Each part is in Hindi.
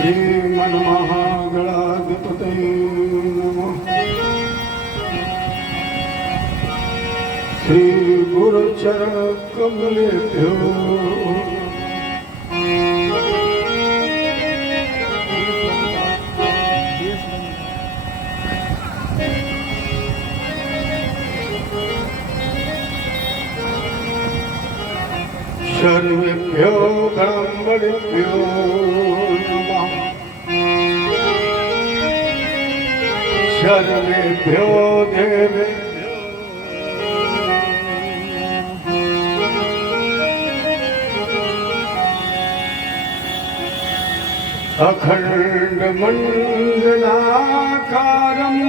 श्रीमन्महागणाधिपतये नमः। श्रीगुरुचरणकमलेभ्यो सर्वेभ्यो गणपतिभ्यो नमः। सर्वेभ्यो देवेभ्यो अखण्डमण्डलाकारम्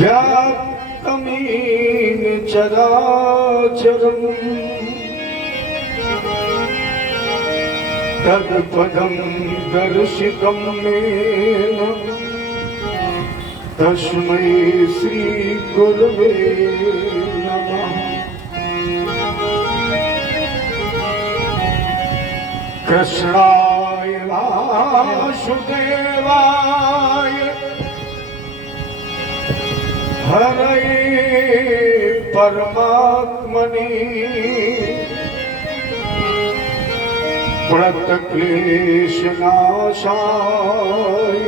व्याप्तमीन चराचरम् तत्पदं दर्शितं येन तस्मै श्री गुरवे नमः। कृष्णाय वासुदेवाय हरे परमात्मने प्रणतक्लेशनाशाय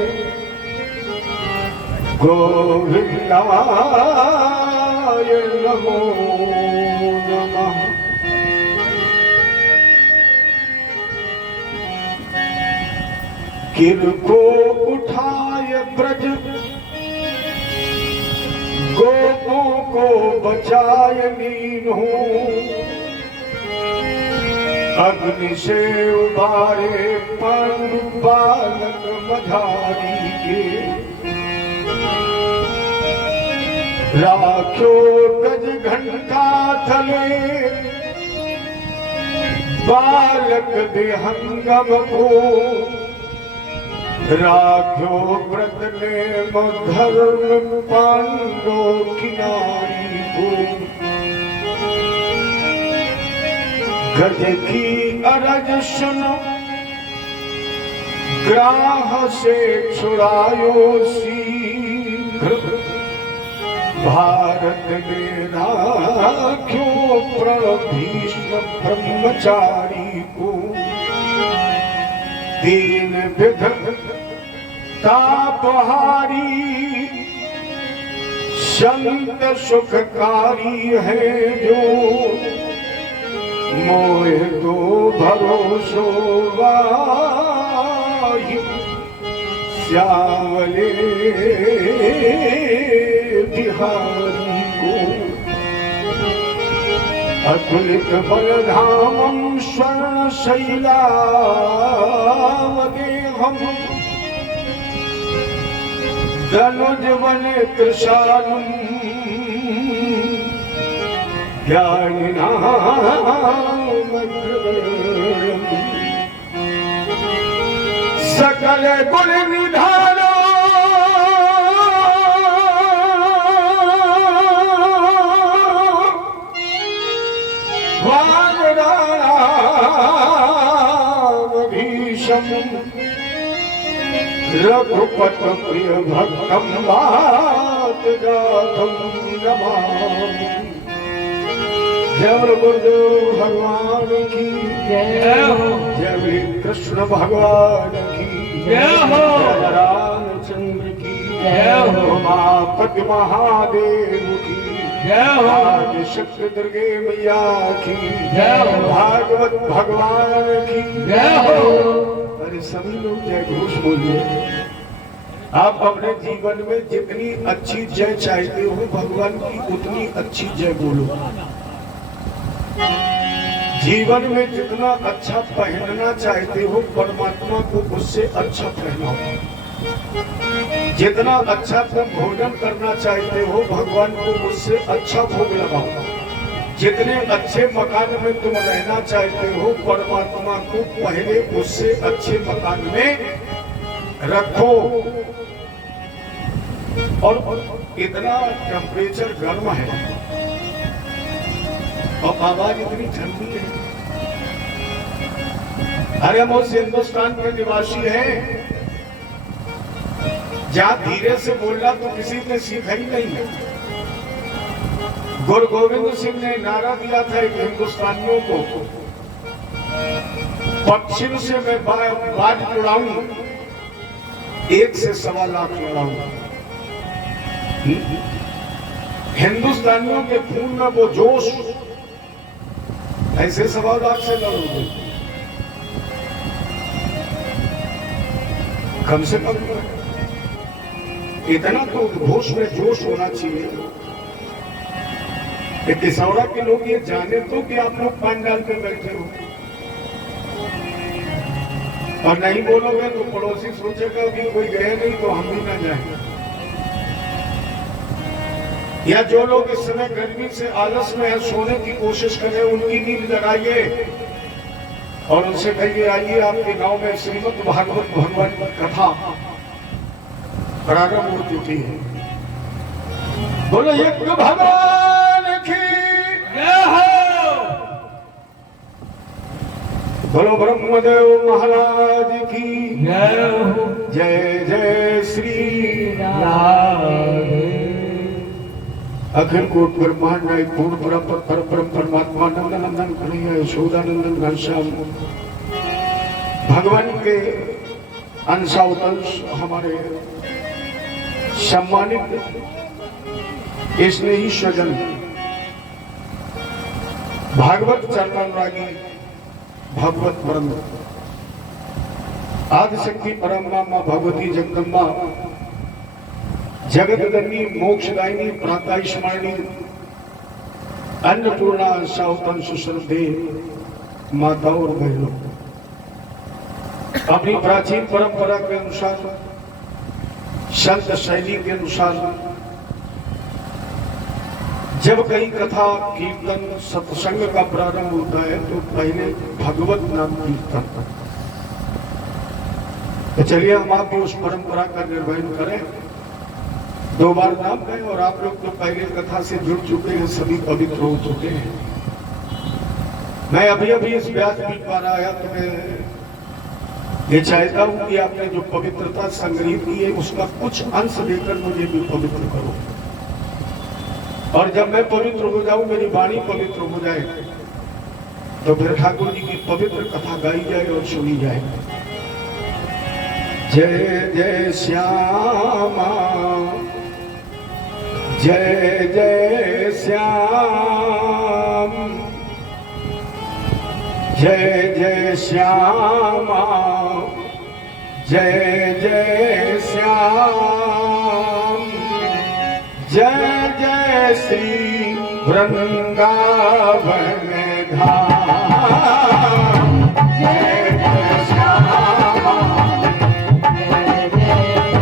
गोविन्दाय नमो नमः। किनको उठाय ब्रज गोपों को बचाय नीनू अग्नि से उबारे पांडु बालक मधारी के राख्यो गज घंटा थले बालक देहंगम को राख्यो व्रत ने धर्म पांडो किनारी को गज की अरज सुनो ग्राह से छुड़ायो शीघ्र भारत में राख्यो भीष्म ब्रह्मचारी को दीन विध तापहारी संत सुखकारी है जो मोह तो भरोसो वाहि श्यामले बिहारी को अतुलित बलधामं स्वर्ण शैलावदेहं धनुजवन कृशानं ज्ञानिनामग्रगण्यं सकल गुण निधानो रघुपत प्रिय भक्तम वात गाथम नमामि। जय गुरुदेव भगवान की जय हो। जय कृष्ण भगवान की जय हो। जय रामचंद्र की जय हो। उमापति महादेव की जय हो। शक्ति दुर्गे मैया की जय हो। भागवत भगवान की जय हो। अरे सभी लोग जय घोष बोलिए। आप अपने जीवन में जितनी अच्छी जय चाहते हो भगवान की उतनी अच्छी जय बोलो। जीवन में जितना अच्छा पहनना चाहते हो परमात्मा को उससे अच्छा पहनाओ। जितना अच्छा तुम भोजन करना चाहते हो भगवान को उससे अच्छा भोग लगाओ। जितने अच्छे मकान में तुम रहना चाहते हो परमात्मा को पहले उससे अच्छे मकान में रखो। और इतना टेम्परेचर गर्म है और आवाज इतनी ठंडी है अरे हम उस हिंदुस्तान के निवासी हैं जहां धीरे से बोलना तो किसी ने सीखा ही नहीं है। गुरु गोविंद सिंह ने नारा दिया था एक हिंदुस्तानियों को, पश्चिम से मैं बाज उड़ाऊं, 1 से 1.25 लाख उड़ाऊं। हिंदुस्तानियों के खून में वो जोश, ऐसे 1.25 लाख से लड़ोगे, कम से कम इतना तो उद्घोष में जोश होना चाहिए कि किसौरा के लोग ये जाने तो कि आप लोग पंडाल पे बैठे हो, और नहीं बोलोगे तो पड़ोसी सोचेगा कि कोई गए नहीं तो हम भी ना जाएं। या जो लोग इस समय गर्मी से आलस में है, सोने की कोशिश करें, उनकी नींद जगाइए और उनसे कहिए आइए आपके गांव में श्रीमद् भागवत भगवान की कथा प्रारंभ हो चुकी है। बोलो एक भगवान की जय हो, बोलो ब्रह्मदेव महाराज की जय हो, जय जय श्री राम। अखिल कोट ब्रह्मांड पूर्ण परम परमात्मा नंदन कन्हैया यशोदानंदन घनश्याम भगवान के अंशावतंश हमारे सम्मानित स्नेही स्वजन भागवत चरणानुरागी भगवत वृंद, आदिशक्ति परम मां भगवती जगदम्बा, जगतजननी मोक्षदायिनी प्रातः स्मरणी अन्नपूर्णा अंशावतंश श्रद्धे माता और बहनों, अपनी प्राचीन परंपरा के अनुसार, संत शैली के अनुसार जब कई कथा कीर्तन सत्संग का प्रारंभ होता है तो पहले भगवत नाम कीर्तन। तो चलिए हम आपकी उस परंपरा का निर्वहन करें। 2 बार नाम है और आप लोग तो पहले कथा से जुड़ चुके हैं, सभी पवित्र हो चुके हैं। मैं अभी अभी इस व्यासपीठ पर आया तो मैं ये चाहता हूं कि आपने जो पवित्रता संग्रहित की है उसका कुछ अंश देकर मुझे भी पवित्र करो, और जब मैं पवित्र हो जाऊं, मेरी वाणी पवित्र हो जाए, तो फिर ठाकुर जी की पवित्र कथा गाई जाए और सुनी जाए। जय जय श्यामा, जय जय श्याम, जय जय श्यामा, जय जय श्याम, जय जय श्री वृंदावन धाम, जय जय श्यामा, जय जय श्री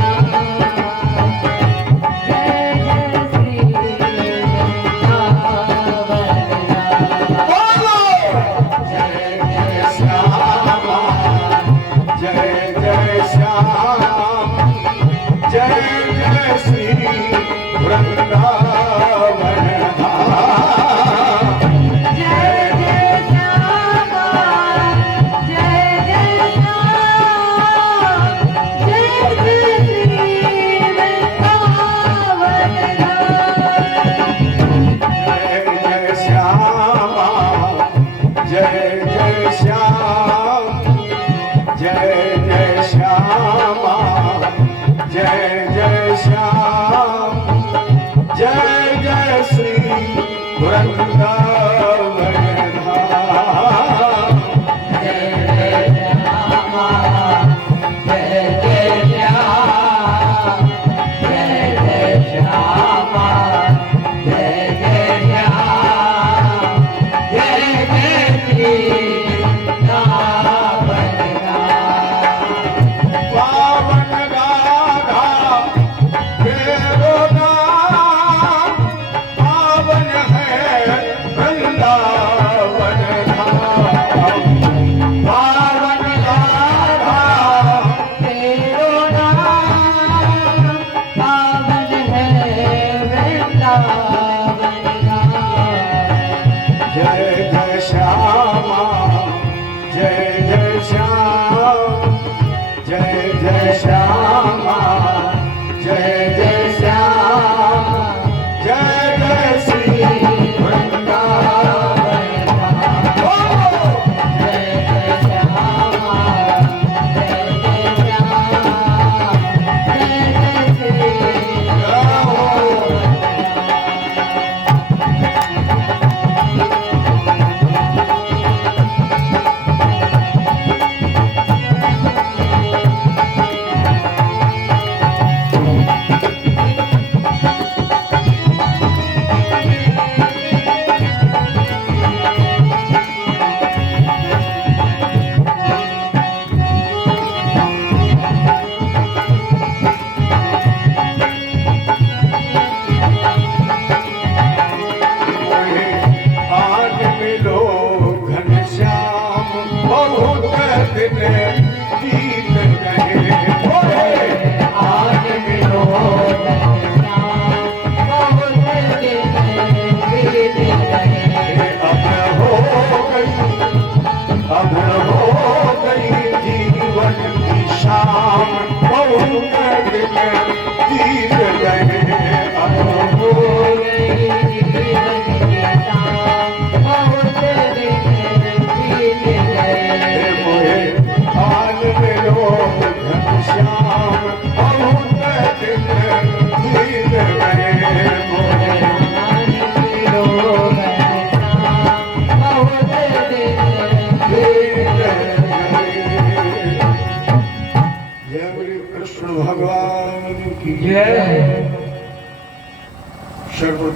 जय जय श्यामा, जय जय श्यामा।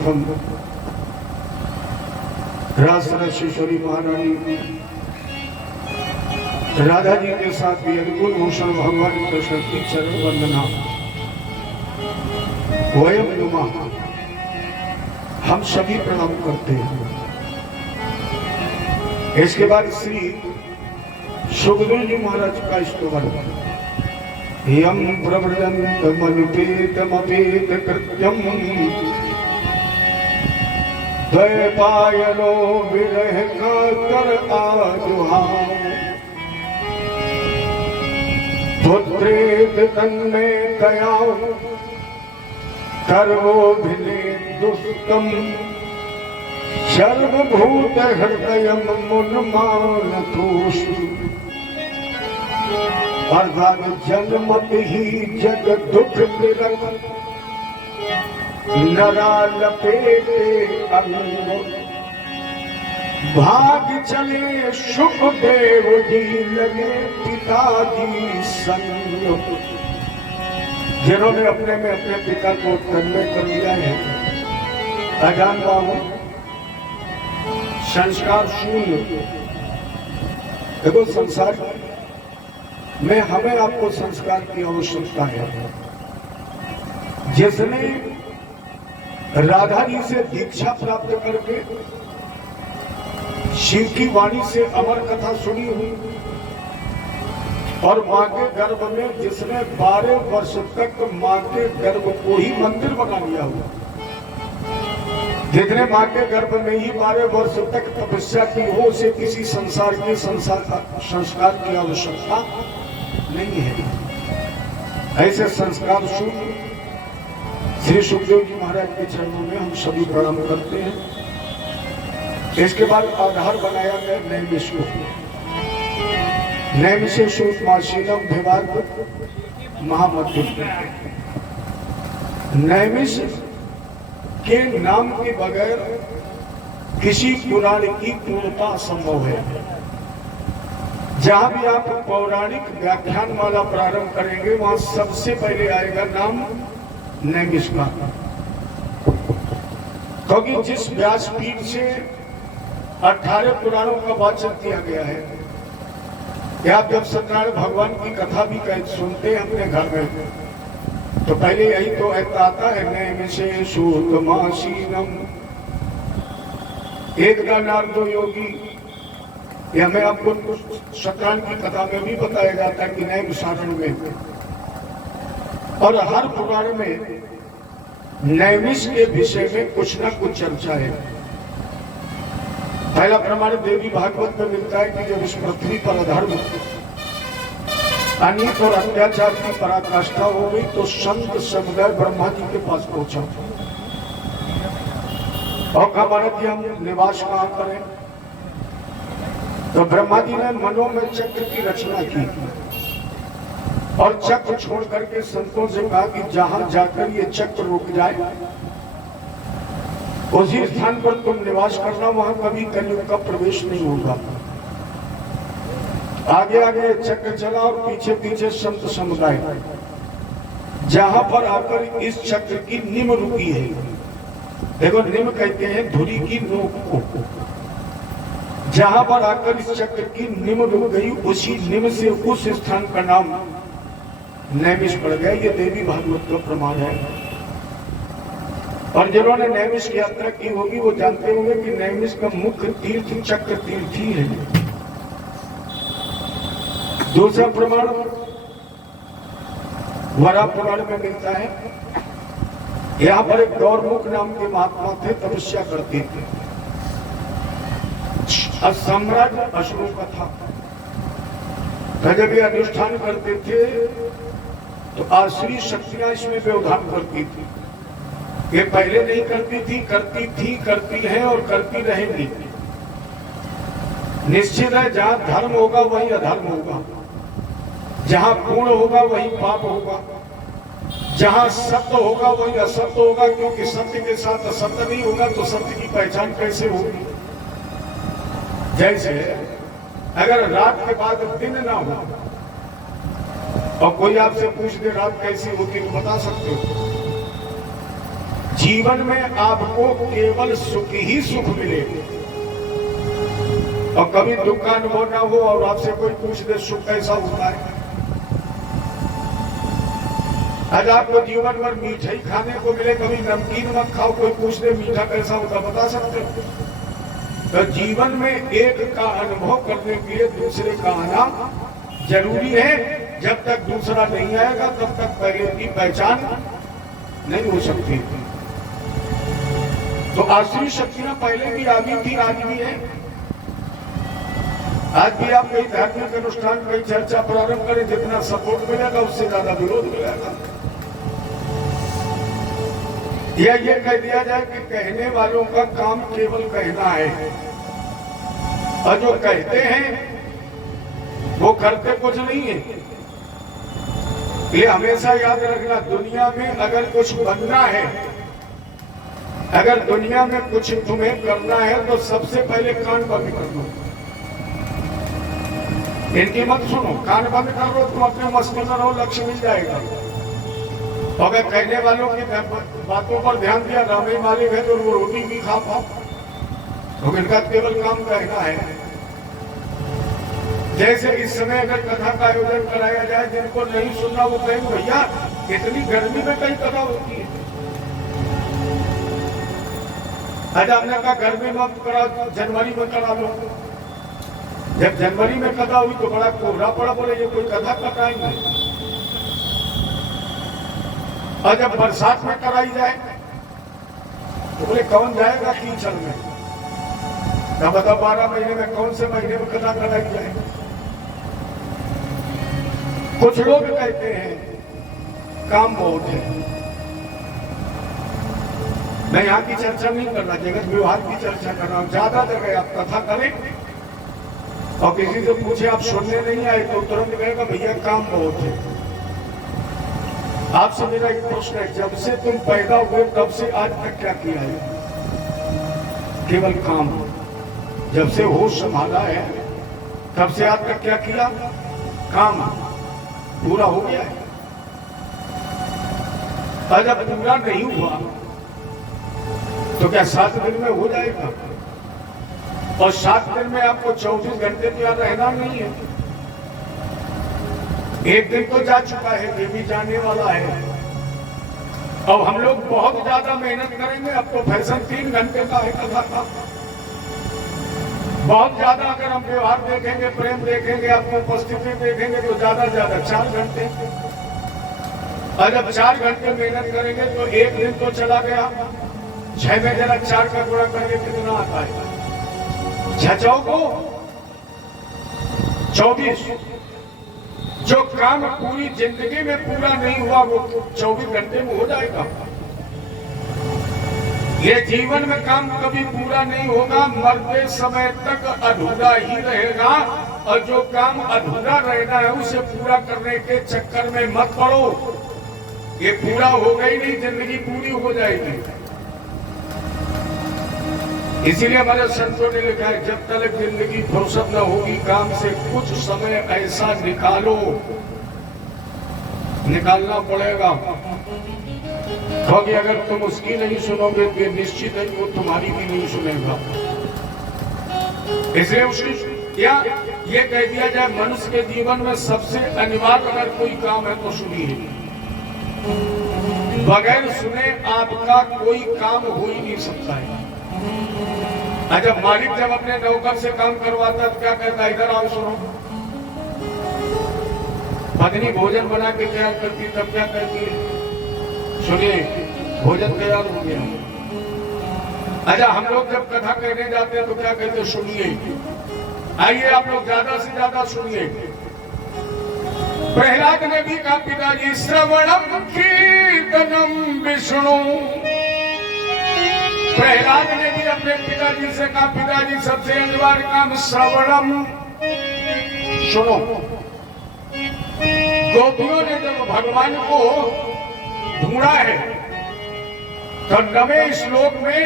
सर्वप्रथम राजराजेश्वरी महारानी राधा जी के साथ भी अनुकूल भूषण भगवान कृष्ण की चरण वंदना वयम नुमा हम सभी प्रणाम करते हैं। इसके बाद श्री सुखदेव जी महाराज का स्तोत्र यम प्रव्रजन्तमनुपेतमपेत कृत्यम् द्वैपायनो विरह कातर आजुहाव पुत्रेत तन्मे तया कर्वोभिने दुष्टम सर्वभूत हृदयम मुन्मानतोषु अर्थात जन्मत ही जग दुख विरत नरा लपेटे अंग भाग चले सुखदेव जी लगे पिताजी संग। जिन्होंने अपने में अपने पिता को तन्मय कर लिया है, अजान बाबू संस्कार शून्य। देखो संसार में हमें आपको संस्कार की आवश्यकता है। जिसने राधा जी से दीक्षा प्राप्त करके शिव की वाणी से अमर कथा सुनी हुई और मां के गर्भ में जिसने 12 वर्ष तक मां के गर्भ को ही मंदिर बना लिया हुआ, जितने मां के गर्भ में ही 12 वर्ष तक तपस्या की हो, उसे किसी संसार के संस्कार की आवश्यकता नहीं है। ऐसे संस्कार शून्य श्री सुखदेव जी महाराज के चरणों में हम सभी प्रणाम करते हैं। इसके बाद आधार बनाया गया नैमिष को। नैमिषे सूक्ष्माशीलम विवाद महामध्यम। नैमिष के नाम के बगैर किसी पुराण की पूर्णता असंभव है। जहां भी आप पौराणिक व्याख्यान वाला प्रारंभ करेंगे वहां सबसे पहले आएगा नाम नैमिष का, क्योंकि जिस व्यासपीठ से 18 पुराणों का वाचन किया गया है, आप जब सत्यनारायण भगवान की कथा भी सुनते हैं अपने घर में, तो पहले यही तो आता है नैमिषे सूक्ष्माशीलम। एकदा नारदो योगी, यह हमें आपको सत्यनारायण की कथा में भी बताया जाता है कि नैमिषारण्य में, और हर पुराण में नैमिष के विषय में कुछ न कुछ चर्चा है। पहला प्रमाण देवी भागवत में मिलता है कि जब इस पृथ्वी पर अधर्म, अनित और अत्याचार की पराकाष्ठा हो गई तो संत समुदाय ब्रह्मा जी के पास पहुंचा और कहा महाराज जी हम निवास कहां करें। तो ब्रह्मा जी ने मनों में चक्र की रचना की और चक्र छोड़ करके संतों से कहा कि जहां जाकर ये चक्र रुक जाए उसी स्थान पर तुम निवास करना, वहां कभी कलयुग का प्रवेश नहीं होगा। आगे आगे चक्र चला और पीछे पीछे संत समुदाय। जहां पर आकर इस चक्र की निम रुकी है, देखो निम कहते हैं धुरी की नोक को, जहां पर आकर इस चक्र की निम रुक गई, उसी निम से उस स्थान का नाम नैमिष पड़ गया। ये देवी भागवत का प्रमाण है। और जिन्होंने नैमिष की यात्रा की होगी वो जानते होंगे कि नैमिष का मुख्य तीर्थ चक्र तीर्थ ही है। दूसरा प्रमाण वरा पुराण में मिलता है। यहाँ पर एक गौरमुख नाम के महात्मा थे, तपस्या करते थे। साम्राज्य अशुरों का था। जब ये अनुष्ठान करते थे तो आसुरी शक्तियां इसमें व्यवधान करती थी। ये पहले नहीं करती थी, करती है और करती रहेंगी। निश्चित है जहां धर्म होगा वहीं अधर्म होगा, जहां पूर्ण होगा वहीं पाप होगा, जहां सत्य होगा वहीं असत्य होगा, क्योंकि सत्य के साथ असत्य नहीं होगा तो सत्य की पहचान कैसे होगी। जैसे अगर रात के बाद दिन ना हो और कोई आपसे पूछ दे रात कैसी होती तो बता सकते हो। जीवन में आपको केवल सुख ही सुख मिले और कभी दुख का अनुभव ना हो और आपसे कोई पूछ दे सुख कैसा होता है। आज आपको जीवन भर मीठा ही खाने को मिले, कभी नमकीन मत खाओ, कोई पूछ दे मीठा कैसा होता, बता सकते हो? तो जीवन में एक का अनुभव करने के लिए दूसरे का आना जरूरी है। जब तक दूसरा नहीं आएगा तब तक पहले की पहचान नहीं हो सकती। तो आसुरी शक्तियां पहले भी आगी थी, आज भी है। आज भी आप कई धार्मिक अनुष्ठान, कई चर्चा प्रारंभ करें, जितना सपोर्ट मिलेगा उससे ज्यादा विरोध मिलेगा। या ये कह दिया जाए कि कहने वालों का काम केवल कहना है और जो कहते हैं वो करते कुछ नहीं है। ये हमेशा याद रखना, दुनिया में अगर कुछ बनना है, अगर दुनिया में कुछ तुम्हें करना है तो सबसे पहले कान बंद कर दो। इनकी मत सुनो, कान बंद कर दो, तुम अपने मस्ती में रहो, लक्ष्य मिल जाएगा। अगर कहने वालों की बातों पर ध्यान दिया, रामे मालिक है तो वो रोटी भी खा पाओ, तो इनका केवल काम कहना है। जैसे इस समय अगर कथा का आयोजन कराया जाए, जिनको नहीं सुनना वो कहेंगे भैया इतनी गर्मी में कहीं कथा होती है। आज आपने कहा गर्मी में करा, जनवरी में करा लो। जब जनवरी में कथा हुई तो बड़ा कोहरा पड़ा, बोले ये कोई कथा कराएंगे। और जब बरसात में कराई जाए तो बोले कौन जाएगा कीचड़ में। क्या बता 12 महीने में कौन से महीने में कथा कराई जाए। कुछ लोग कहते हैं काम बहुत है। मैं यहाँ की चर्चा नहीं कर रहा, जगत व्यवहार की चर्चा कर रहा हूँ। ज्यादा जगह आप कथा करें और किसी से पूछे आप सुनने नहीं आए तो तुरंत कहेगा भैया काम बहुत है। आपसे मेरा एक प्रश्न है, जब से तुम पैदा हुए तब से आज तक क्या किया है? केवल काम। जब से होश संभाला है तब से आज तक क्या किया? काम। पूरा हो गया है। और जब पूरा नहीं हुआ तो क्या 7 दिन में हो जाएगा? और 7 दिन में आपको 24 घंटे तो यहाँ रहना नहीं है। एक दिन तो जा चुका है, ये भी जाने वाला है। और हम लोग बहुत ज्यादा मेहनत करेंगे। अब तो फैशन 3 घंटे का है कथा का। बहुत ज्यादा अगर हम व्यवहार देखेंगे, प्रेम देखेंगे, आपको उपस्थिति देखेंगे तो ज्यादा 4 घंटे। और जब 4 घंटे मेहनत करेंगे तो एक दिन तो चला गया। 6 में जरा 4 का गुणा करके कितना आता है? 6 को 24। जो काम पूरी जिंदगी में पूरा नहीं हुआ वो 24 घंटे में हो जाएगा। ये जीवन में काम कभी पूरा नहीं होगा, मरते समय तक अधूरा ही रहेगा। और जो काम अधूरा रहना है उसे पूरा करने के चक्कर में मत पड़ो। ये पूरा होगा ही नहीं, जिंदगी पूरी हो जाएगी। इसीलिए हमारे संतों ने लिखा है, जब तक जिंदगी फुर्सत न होगी काम से कुछ समय ऐसा निकालना पड़ेगा। क्योंकि अगर तुम उसकी नहीं सुनोगे तो निश्चित है वो तुम्हारी भी नहीं सुनेगा। इसलिए उसकी या ये कह दिया जाए, मनुष्य के जीवन में सबसे अनिवार्य अगर कोई काम है तो सुनिए। बगैर सुने आपका कोई काम हो ही नहीं सकता है। जब मालिक जब अपने नौकर से काम करवाता तो क्या कहता है, इधर आओ सुनो। पत्नी भोजन बना के तैयार करती तब क्या कहती है, सुनिए भोजन तैयार हो गया। अच्छा हम लोग जब कथा कहने जाते हैं तो क्या कहते हैं, सुनिए। आइए आप लोग ज्यादा से ज्यादा सुनिए। प्रहलाद ने भी कहा, पिताजी श्रवणम कीर्तनम विष्णु। प्रहलाद ने भी अपने पिताजी से कहा, पिताजी सबसे अनिवार्य काम श्रवणम, सुनो। गोपियों ने जब भगवान को ढूंढा है तो 9वें श्लोक में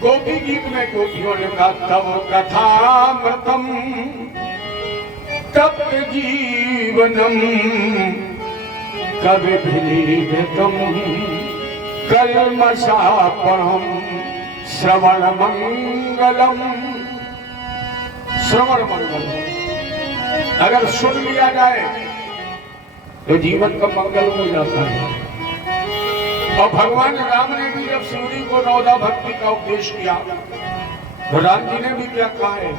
गोपी गीत में गोपियों ने कहा, तब कथामृतम तप जीवनम कविभिरीडितम कल्मषापहम श्रवण मंगलम। श्रवण मंगलम अगर सुन लिया जाए तो जीवन का मंगल हो जाता है। और भगवान राम ने भी जब शिव जी को नवदा भक्ति का उपदेश किया तो राम जी ने भी क्या कहा है?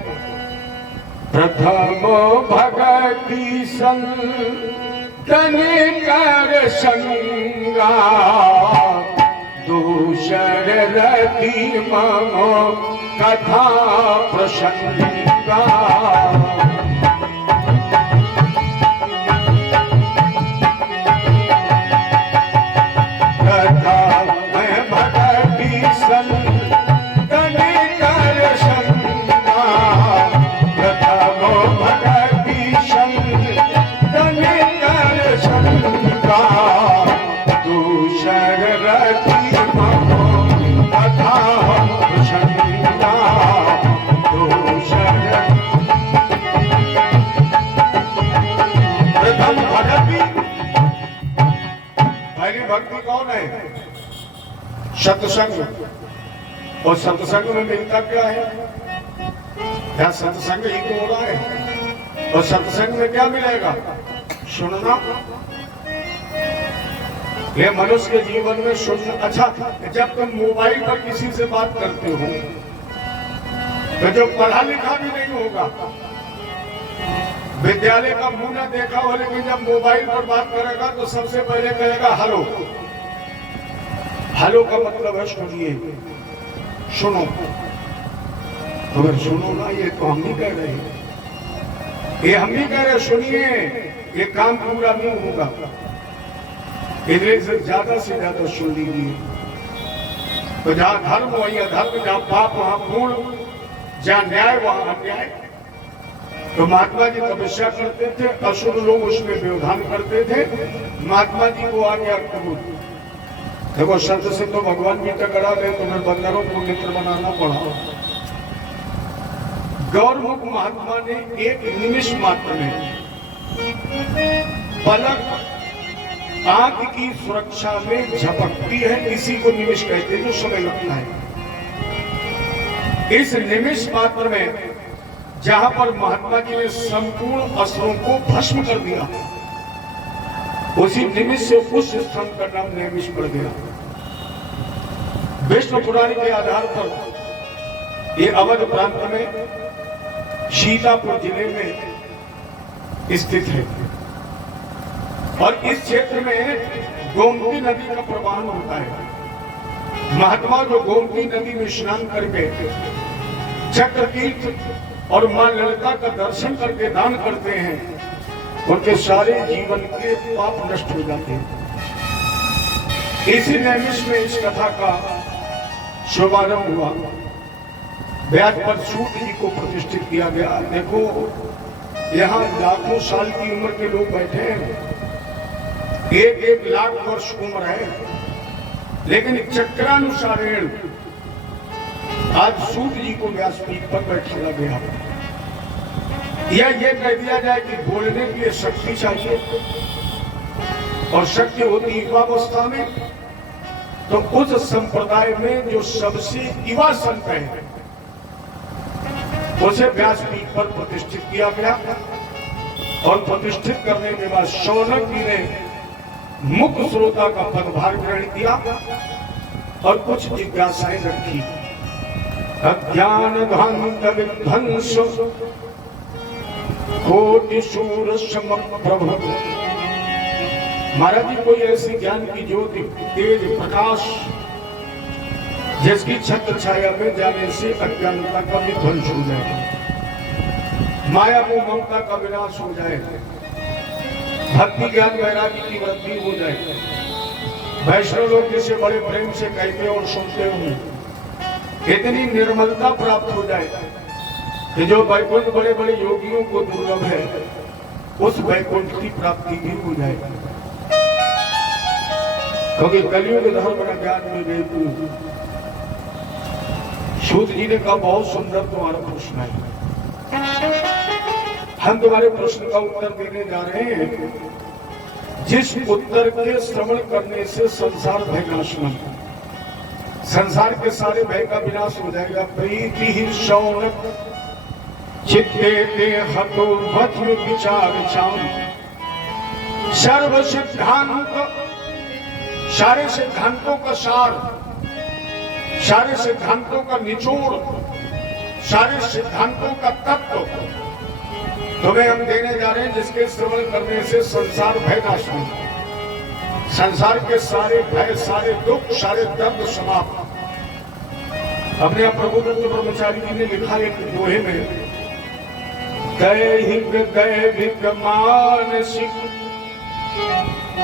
प्रथम भगति संतन कर संगा, दूसर रति मम कथा प्रसंगा। भक्ति कौन है? सत्संग। और सत्संग में मिलता क्या है? क्या सत्संग ही तो हो रहा है? और सत्संग में क्या मिलेगा? सुनना। ये मनुष्य के जीवन में सुनना। अच्छा, जब तुम मोबाइल पर किसी से बात करते हो तो जो पढ़ा लिखा भी नहीं होगा, विद्यालय का मुंह न देखा हो, लेकिन जब मोबाइल पर बात करेगा तो सबसे पहले कहेगा हेलो। हेलो का मतलब है सुनिए, सुनो। तो अगर सुनो ना, ये तो हम ही कह रहे हैं, ये हम ही कह रहे सुनिए, ये काम पूरा नहीं होगा। इसलिए से ज्यादा सुन लीजिए। तो जहां धर्म वही अधर्म, जहां पाप वहां पुण्य, जहां न्याय वहां अन्याय। तो महात्मा जी तपस्या करते थे, असुर लोग उसमें व्यवधान करते थे। महात्मा जी को आ गया कबूल। देखो संत से तो भगवान भी टकरा गए, तुम्हें बंदरों को मित्र बनाना पड़ा। गौरमुख महात्मा ने एक निमिष मात्र में पलक आंख की सुरक्षा में झपकती है, इसी को निमिष कहते हैं, जो समय लगता है। इस निमिष मात्र में जहां पर महात्मा जी ने संपूर्ण असुरों को भस्म कर दिया, उसी निमिष से उस स्थान का नाम नैमिष पड़ गया। विष्णु पुराण के आधार पर ये अवध प्रांत में सीतापुर जिले में स्थित है। और इस क्षेत्र में गोमती नदी का प्रवाहन होता है। महात्मा जो गोमती नदी में स्नान करके चक्रतीर्थ और मां ललिता का दर्शन करके दान करते हैं, उनके सारे जीवन के पाप नष्ट हो जाते हैं। इसी नैमिष में इस कथा का शुभारंभ हुआ। व्यास पर सूत जी को प्रतिष्ठित किया गया। देखो यहाँ लाखों साल की उम्र के लोग बैठे हैं, एक एक लाख वर्ष उम्र है, लेकिन चक्रानुसारेण आज सूत जी को व्यासपीठ पर बैठाया गया। या ये कह दिया जाए कि बोलने के लिए शक्ति चाहिए, और शक्ति होती युवावस्था में। तो उस संप्रदाय में जो सबसे युवा संत है, उसे व्यासपीठ पर प्रतिष्ठित किया गया। और प्रतिष्ठित करने के बाद शौनक जी ने मुख्य श्रोता का पदभार ग्रहण किया और कुछ जिज्ञासाएं रखी। अज्ञान ध्वंस विध्वंस कोटि शूर समप्रभ। महाराज जी कोई ऐसी ज्ञान की ज्योति, तेज प्रकाश, जिसकी छत्र छाया में जाने से अज्ञानता का विध्वंस हो जाए, माया को ममता का विनाश हो जाए, भक्ति ज्ञान वैराग्य की वृद्धि हो जाए। वैष्णव लोग जिसे बड़े प्रेम से कहते और सुनते हो, इतनी निर्मलता प्राप्त हो जाए कि जो वैकुंठ बड़े बड़े योगियों को दुर्लभ है, उस वैकुंठ की प्राप्ति भी हो जाए। क्योंकि कलियुग धर्म न ज्ञान में वेद। सूत जी ने कहा बहुत सुंदर तुम्हारा प्रश्न है, हम तुम्हारे प्रश्न का उत्तर देने जा रहे हैं, जिस उत्तर के श्रवण करने से संसार भयनाशनम संसार के सारे भय का विनाश हो जाएगा। प्रीति ही शौनक चित्ते ते हतो वज्र विचार चाम। सर्व सिद्धांत, सारे सिद्धांतों का सार, सारे सिद्धांतों का निचोड़, सारे सिद्धांतों का तत्व तुम्हें हम देने जा रहे हैं, जिसके श्रवण करने से संसार भय नाश होगा। संसार के सारे भय, सारे दुख, सारे दर्द समाप्त। अपने आप प्रभुदत्त ब्रह्मचारी जी ने लिखा एक दोहे में, दैहिक दैविक मानसिक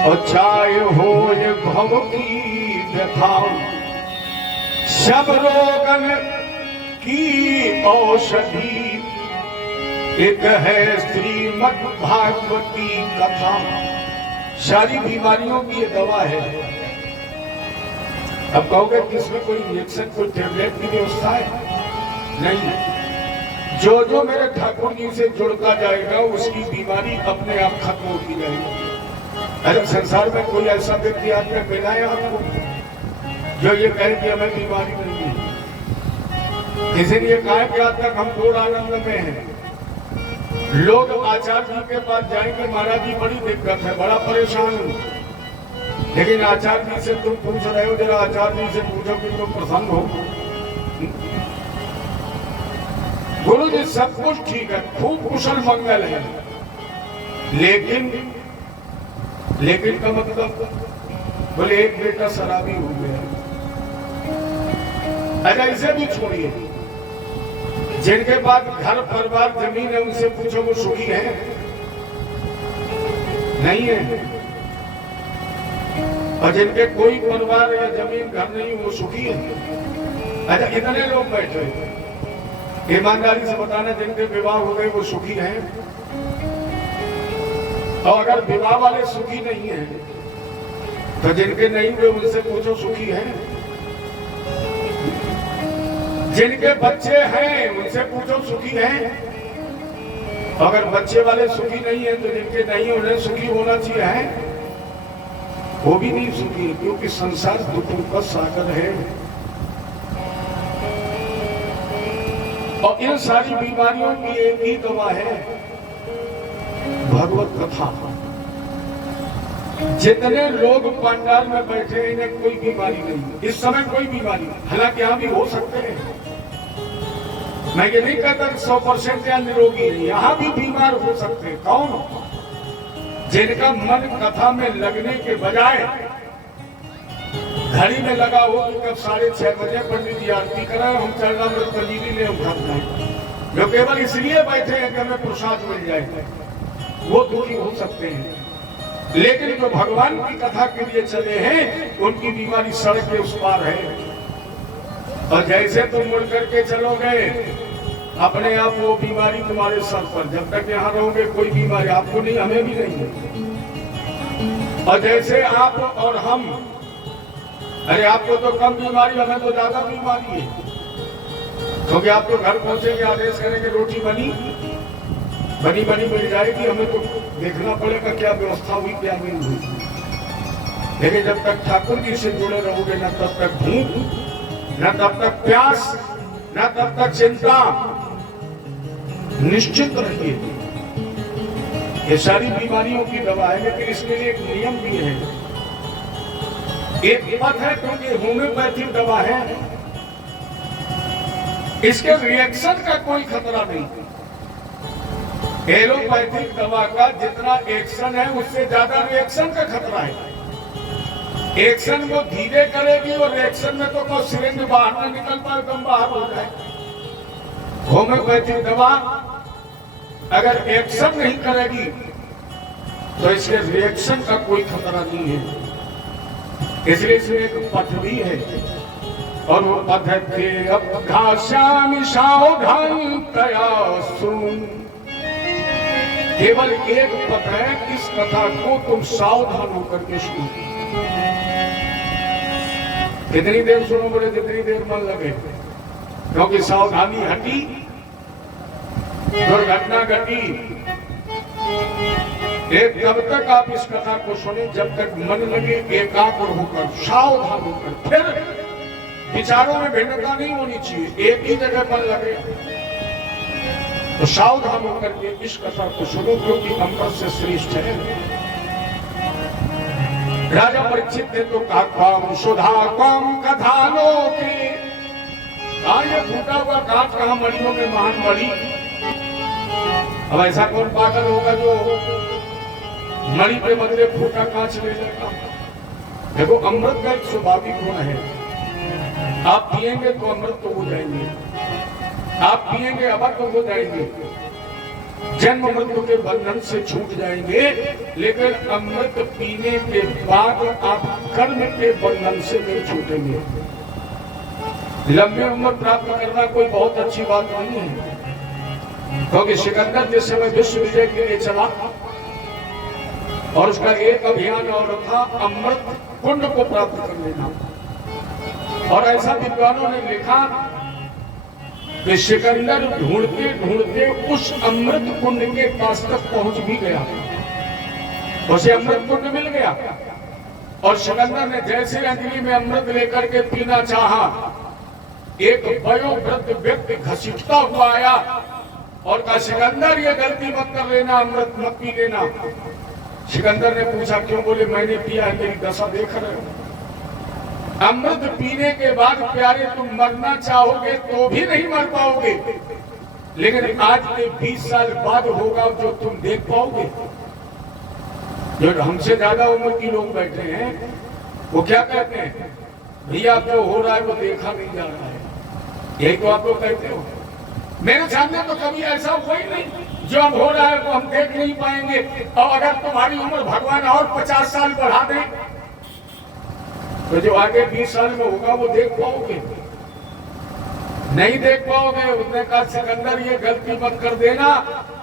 और चाहे हो ये भव की व्यथा, सब रोगन की औषधि एक है श्रीमद् भागवती कथा। सारी बीमारियों की ये दवा है। अब कहोगे किसमें कोई इंजेक्शन, कोई टेबलेट की व्यवस्था है? नहीं। जो जो मेरे ठाकुर जी से जुड़ता जाएगा उसकी बीमारी अपने आप खत्म होती जाएगी। अरे संसार में कोई ऐसा व्यक्ति आपने मिला है आपको जो ये कहे कि हमें बीमारी नहीं है? इसीलिए कहा कि आज तक हम पूर्ण आनंद में हैं। लोग आचार्य जी के पास जाएंगे, महाराज जी बड़ी दिक्कत है, बड़ा परेशान हूं। लेकिन आचार्य जी से तुम पूछ रहे हो, जरा आचार्य जी से पूछो कि तुम प्रसन्न हो। गुरु जी सब कुछ ठीक है, खूब कुशल मंगल है, लेकिन का मतलब बोले एक बेटा शराबी हो गया। अच्छा इसे भी छोड़िए, जिनके पास घर परिवार जमीन है उनसे पूछो वो सुखी है? नहीं है। और जिनके कोई परिवार या जमीन घर नहीं वो सुखी है? अच्छा इतने लोग बैठे, ईमानदारी से बताना जिनके विवाह हो गए वो सुखी हैं? और अगर विवाह वाले सुखी नहीं है तो जिनके नहीं हुए उनसे पूछो सुखी है? जिनके बच्चे हैं उनसे पूछो सुखी हैं? अगर बच्चे वाले सुखी नहीं है तो जिनके नहीं उन्हें सुखी होना चाहिए है? वो भी नहीं सुखी, क्योंकि संसार दुखों का सागर है। और इन सारी बीमारियों की एक ही दवा है, भगवत कथा। जितने लोग पंडाल में बैठे हैं इन्हें कोई बीमारी नहीं, इस समय कोई बीमारी, हालांकि यहां भी हो सकते हैं, मैं ये नहीं कहता 100% या निरोगी नहीं, यहां भी बीमार हो सकते हैं। कौन? जिनका मन कथा में लगने के बजाय घड़ी में लगा हो कि कब 6:30 बजे पंडित जी आरती कराए, हम चरणामृत पंजीरी ले उठा जाए, जो केवल इसलिए बैठे हैं कि हमें प्रसाद मिल जाए, वो दुखी हो सकते हैं। लेकिन जो भगवान की कथा के लिए चले हैं उनकी बीमारी सड़क के उस पार है। और जैसे तुम मुड़ करके चलोगे अपने आप वो बीमारी तुम्हारे सर पर, जब तक यहाँ रहोगे कोई बीमारी आपको नहीं, हमें भी नहीं है। और जैसे आप और हम, अरे आपको तो कम बीमारी, हमें तो ज्यादा बीमारी है, क्योंकि आप तो घर पहुंचेंगे आदेश करेंगे रोटी बनी मिल जाएगी, हमें तो देखना पड़ेगा क्या व्यवस्था हुई क्या नहीं हुई। लेकिन जब तक ठाकुर जी से जुड़े रहोगे न तब तक भूख, न तब तक प्यास, न तब तक चिंता। निश्चित रहिए, ये सारी बीमारियों की दवा है, लेकिन इसके लिए एक नियम भी है, एक पथ है, क्योंकि होम्योपैथिक दवा है, इसके रिएक्शन का कोई खतरा नहीं। एलोपैथिक दवा का जितना एक्शन है उससे ज्यादा रिएक्शन का खतरा है। एक्शन वो धीरे करेगी और रिएक्शन में तो सिरिंज बाहर ना निकल पाए, दम बाहर हो जाए। होम्योपैथिक दवा अगर एक्शन नहीं करेगी तो इसके रिएक्शन का कोई खतरा नहीं है। इसलिए इसमें एक पथ भी है, और वो पथ है अभ्यासामि सावधानतया सुन। केवल एक पथ है, इस कथा को तुम सावधान होकर के सुनो। कितनी देर सुनो? बोले जितनी देर मन लगे, क्योंकि सावधानी हटी, दुर्घटना घटी। एक तब तक आप इस कथा को सुने जब तक मन लगे एकाग्र होकर, सावधान होकर। फिर विचारों में भिन्नता नहीं होनी चाहिए, एक ही जगह पर लगे। तो सावधान होकर के इस कथा को सुनो, क्योंकि अमृत से श्रेष्ठ है। राजा परीक्षित ने तो कहा काम सुधा कम कथानो के, ये फूटा हुआ कांच कहां मणियों में महान मणि। अब ऐसा कौन पागल होगा जो मणि के बदले फूटा कांच ले लेगा। देखो अमृत का एक स्वाभाविक गुण है, आप पिएंगे तो अमृत तो हो जाएंगे, आप पिएंगे अमृत तो हो जाएंगे, जन्म मृत्यु के बंधन से छूट जाएंगे। लेकिन अमृत पीने के बाद आप कर्म के बंधन से नहीं छूटेंगे। लंबी उम्र प्राप्त करना कोई बहुत अच्छी बात नहीं है, क्योंकि सिकंदर जिस समय विश्व विजय के लिए चला और उसका एक अभियान और था अमृत कुंड को प्राप्त कर लेना। और ऐसा विद्वानों ने लिखा कि सिकंदर ढूंढते ढूंढते उस अमृत कुंड के पास तक पहुंच भी गया, उसे अमृत कुंड मिल गया। और सिकंदर ने जैसे अंजलि में अमृत लेकर के पीना चाहा, एक वयोवृद्ध व्यक्ति घसीटता हुआ आया और कहा सिकंदर ये गलती मत कर लेना, अमृत मत पी लेना। सिकंदर ने पूछा क्यों? बोले मैंने पिया है, मेरी दशा देख रहे हो। अमृत पीने के बाद प्यारे तुम मरना चाहोगे तो भी नहीं मर पाओगे, लेकिन आज के 20 साल बाद होगा जो तुम देख पाओगे। जो हमसे ज्यादा उम्र की लोग बैठे हैं वो क्या कहते हैं? भैया जो हो रहा है वो देखा नहीं जा रहा है, यही तो आप लोग कहते हो। मेरे सामने तो कभी ऐसा हुआ ही नहीं, जो अब हो रहा है वो हम देख नहीं पाएंगे। और अगर तुम्हारी उम्र भगवान और 50 साल बढ़ा दे तो जो आगे 20 साल में होगा वो देख पाओगे? नहीं देख पाओगे। उसने कहा सिकंदर ये गलती मत कर देना,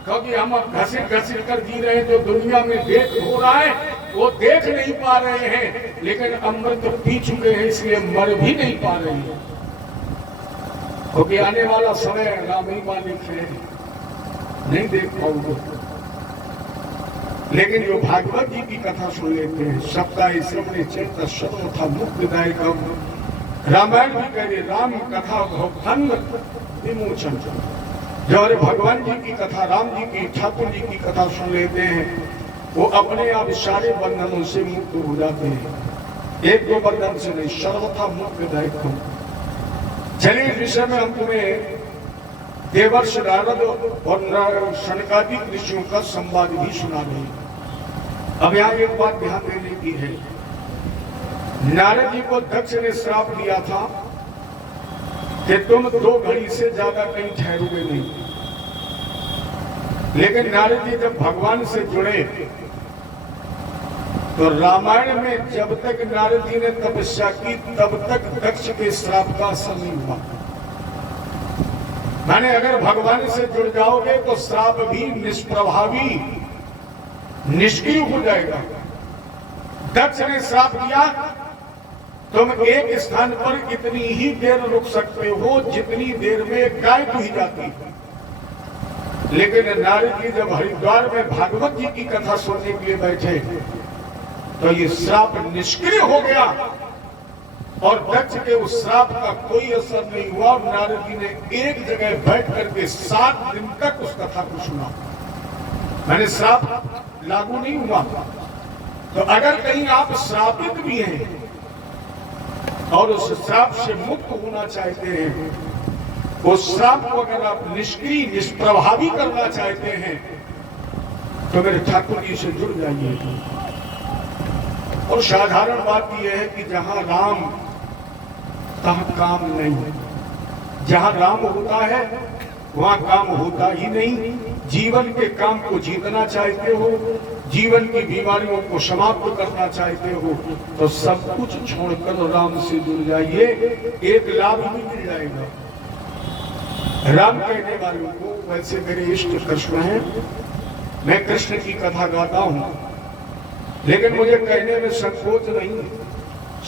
क्योंकि हम घसीट घसीट कर जी रहे हैं, जो दुनिया में देख हो रहा है वो देख नहीं पा रहे हैं, लेकिन अमृत पी चुके हैं इसलिए मर भी नहीं पा रहे हैं, क्योंकि आने वाला समय राम ही मालिक है, नहीं देख पाओगे। लेकिन जो भागवत जी की कथा सुन लेते हैं, सबका श्रवणे चेत सर्वथा मुक्तिदायकम, रामायण भी कह रहे राम कथा भवभंग विमोचन। जो भगवान जी की कथा, राम जी की, ठाकुर जी की कथा सुन लेते हैं, वो अपने आप सारे बंधनों से मुक्त हो जाते हैं, एक दो बंधन से नहीं, सर्वथा मुक्तिदायकम। चलिए इस विषय में हम तुम्हें देवर्षि नारद और शनकादिक ऋषियों का संवाद भी सुना रहे हैं। अब यहाँ एक बात ध्यान देने की है, नारद जी को दक्ष ने श्राप दिया था कि तुम 2 घड़ी से ज्यादा कहीं ठहरोगे नहीं। लेकिन नारद जी जब भगवान से जुड़े तो रामायण में जब तक नारद जी ने तपस्या की तब तक दक्ष के श्राप का असर नहीं हुआ। माने अगर भगवान से जुड़ जाओगे तो श्राप भी निष्प्रभावी, निष्क्रिय हो जाएगा। दक्ष ने श्राप दिया तुम एक स्थान पर इतनी ही देर रुक सकते हो जितनी देर में गाय दुही जाती है। लेकिन नारद जी जब हरिद्वार में भागवत जी की कथा सुनने के लिए बैठे तो ये श्राप निष्क्रिय हो गया और दक्ष के उस श्राप का कोई असर नहीं हुआ। और नारद जी ने एक जगह बैठ करके 7 दिन तक उस कथा को सुना। मैंने श्राप लागू नहीं हुआ। तो अगर कहीं आप श्रापित भी हैं और उस श्राप से मुक्त होना चाहते हैं, उस श्राप को अगर आप निष्क्रिय, निष्प्रभावी करना चाहते हैं, तो मेरे ठाकुर जी से जुड़ जाइए। और साधारण बात यह है कि जहां राम तहां काम नहीं, जहां राम होता है वहां काम होता ही नहीं। जीवन के काम को जीतना चाहते हो, जीवन की बीमारियों को समाप्त करना चाहते हो, तो सब कुछ छोड़कर राम से जुड़ जाइए, एक लाभ भी मिल जाएगा। राम कहने वालों को, वैसे मेरे इष्ट कृष्ण हैं, मैं कृष्ण की कथा गाता हूं, लेकिन मुझे कहने में संकोच नहीं।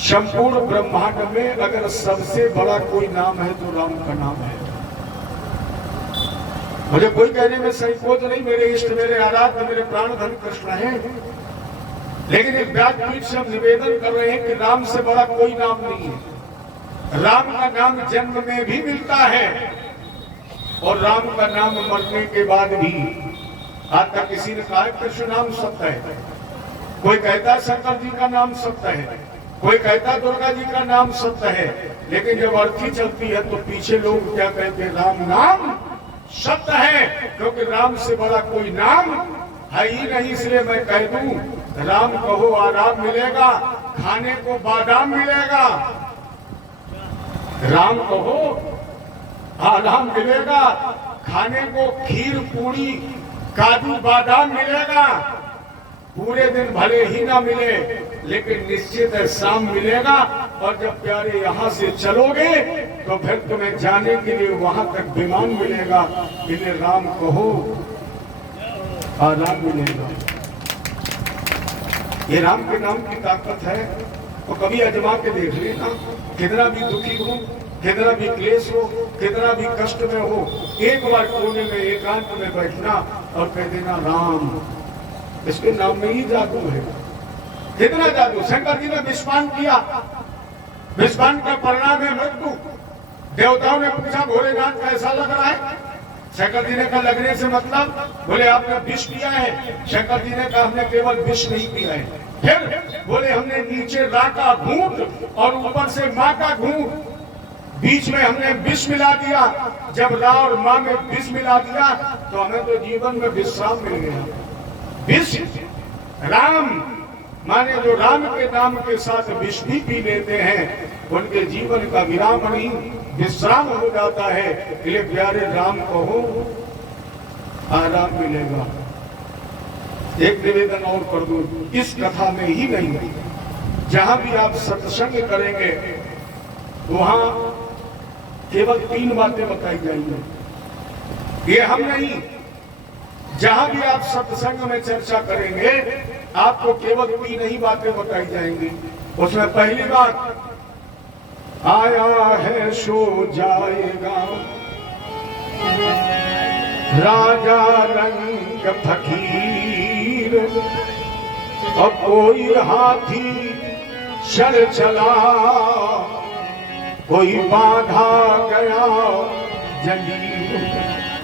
संपूर्ण ब्रह्मांड में अगर सबसे बड़ा कोई नाम है तो राम का नाम है। मुझे कोई कहने में संकोच नहीं, मेरे इष्ट, मेरे आराध्य, मेरे प्राणधन कृष्ण हैं। लेकिन इस व्यासपीठ से हम निवेदन कर रहे हैं कि राम से बड़ा कोई नाम नहीं है। राम का नाम जन्म में भी मिलता है और राम का नाम मरने के बाद भी। आज तक किसी ने कहा कृष्ण नाम सत्य है, कोई कहता है शंकर जी का नाम सत्य है, कोई कहता है दुर्गा जी का नाम सत्य है, लेकिन जब अर्थी चलती है तो पीछे लोग क्या कहते हैं, राम नाम सत्य है, क्योंकि राम से बड़ा कोई नाम है ही नहीं। इसलिए मैं कह दूं, राम कहो आराम मिलेगा, खाने को बादाम मिलेगा। राम कहो आराम मिलेगा, खाने को खीर पूरी काजू बादाम मिलेगा। पूरे दिन भले ही ना मिले, लेकिन निश्चित है शाम मिलेगा। और जब प्यारे यहाँ से चलोगे तो फिर तुम्हें जाने के लिए वहां तक विमान मिलेगा। इन्हें राम कहो आराम मिलेगा। ये राम के नाम की ताकत है। तो कभी अजमा के देख लेना, कितना भी दुखी हो, कितना भी क्लेश हो, कितना भी कष्ट में हो, एक बार कोने में एकांत में बैठना और कह देना राम। इसके नाम में ही जादू है। कितना जादू। शंकर जी ने विषपान किया, विषपान का परिणाम है मृत्यु। देवताओं ने पूछा भोलेनाथ कैसा लग रहा है? शंकर जी ने कहा लगने से मतलब, बोले आपने विष पिया है? शंकर जी ने कहा हमने केवल विष नहीं पिया है। फिर बोले हमने नीचे रा का घूंट और ऊपर से माँ का घूंट, बीच में हमने विष मिला दिया। जब रा और माँ में विष मिला दिया तो हमें तो जीवन में विश्राम मिल गया। विष राम माने जो राम के नाम के साथ विष भी पी लेते हैं, उनके जीवन का विराम नहीं विश्राम हो जाता है। इसलिए प्यारे राम कहो आराम मिलेगा। एक निवेदन और कर दूं, इस कथा में ही नहीं, जहां भी आप सत्संग करेंगे वहां केवल 3 बातें बताई जाएंगी। ये हम नहीं, जहां भी आप सत्संग में चर्चा करेंगे आपको केवल 3 ही बातें बताई जाएंगी। उसमें पहली बात, आया है सो जाएगा राजा रंग फकीर, और कोई हाथी चल चला, कोई बाधा गया जंगीर,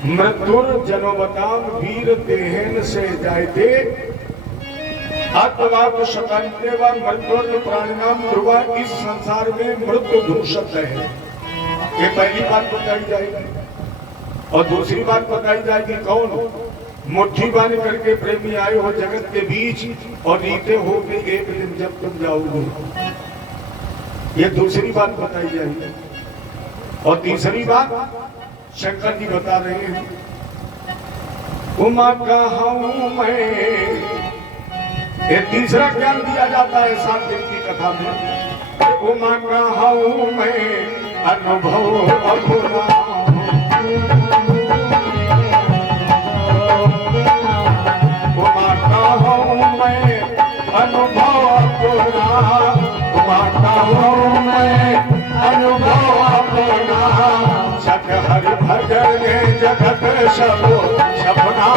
मृत्युर जनोबताम वीर देहन से जायते, आत्मवाद शतान्ते व मृत्युर प्राणिनाम ध्रुवा। इस संसार में मृत्यु दूषित है। ये पहली बात बताई जाएगी। और दूसरी बात बताई जाएगी, कौन? मुट्ठी बांध करके प्रेमी आए हो जगत के बीच और रीते हो कि एक दिन जब तुम जाओगे। ये दूसरी बात बताई जाएगी। और तीसरी बात शंकर जी बता रहे हैं, उमा कहा हूं मैं। ये तीसरा ज्ञान दिया जाता है 7 दिन की कथा में। उमा कहा हूं मैं अनुभव अपना, उमा कहा हूं मैं अनुभव अपना, उमा कहा हूं मैं अनुभव अपना, सत हरि भजन जगत सब सपना।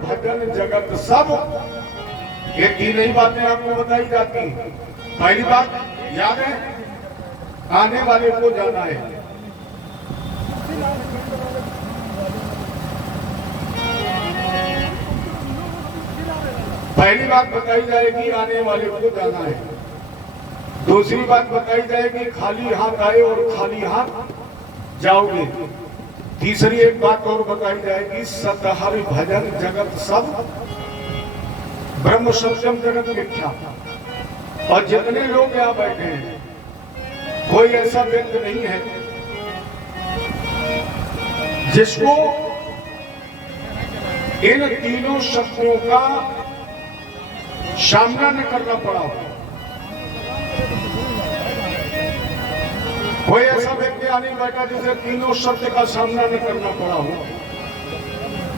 भजन जगत सब, ये 3 ही बातें आपको बताई जाती हैं। पहली बात याद है, आने वाले को जाना है। पहली बात बताई जाएगी आने वाले को जाना है। दूसरी बात बताई जाएगी खाली हाथ आए और खाली हाथ जाओगे। तीसरी एक बात और बताई जाएगी, सत हरि भजन जगत सब, ब्रह्म सत्यम जगत मिथ्या। और जितने लोग यहाँ बैठे हैं कोई ऐसा व्यक्ति नहीं है जिसको इन तीनों शब्दों का सामना न करना पड़ा हो। कोई ऐसा व्यक्ति नहीं बैठा जिसे तीनों शब्द का सामना न करना पड़ा हो।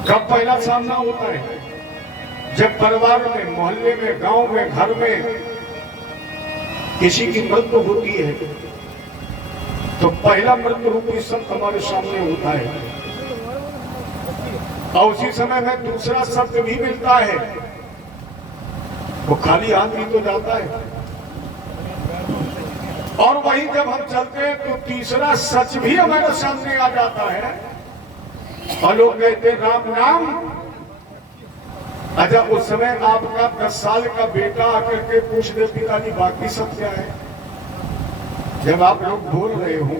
कब पहला सामना होता है? जब परिवार में, मोहल्ले में, गांव में, घर में किसी की मृत्यु होती है तो पहला मृत्यु रूपी शब्द हमारे सामने होता है और उसी समय में दूसरा शब्द भी मिलता है। वो खाली आदमी तो जाता है और वही जब हम चलते हैं तो तीसरा सच भी हमारे सामने आ जाता है और लोग कहते राम नाम। अच्छा, उस समय आपका 10 साल का बेटा आकर के पूछ दे पिताजी बाकी सब क्या है? जब आप लोग बोल रहे हो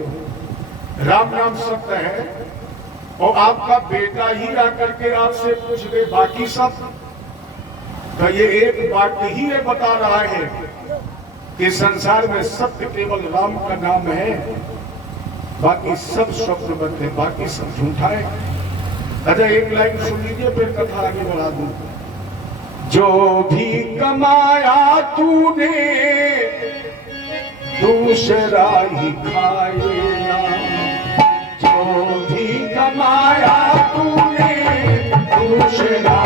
राम नाम सत्य है और आपका बेटा ही आकर के आपसे पूछ दे बाकी सब, तो ये एक बात ही ये बता रहा है कि संसार में सत्य केवल राम का नाम है, बाकी सब स्वप्न बनते, बाकी सब झूठा है। अच्छा, एक लाइन सुन लीजिए फिर कथा आगे बढ़ा दूं। जो भी कमाया तूने दूसरा ही खाएगा, जो भी कमाया तूने दूसरा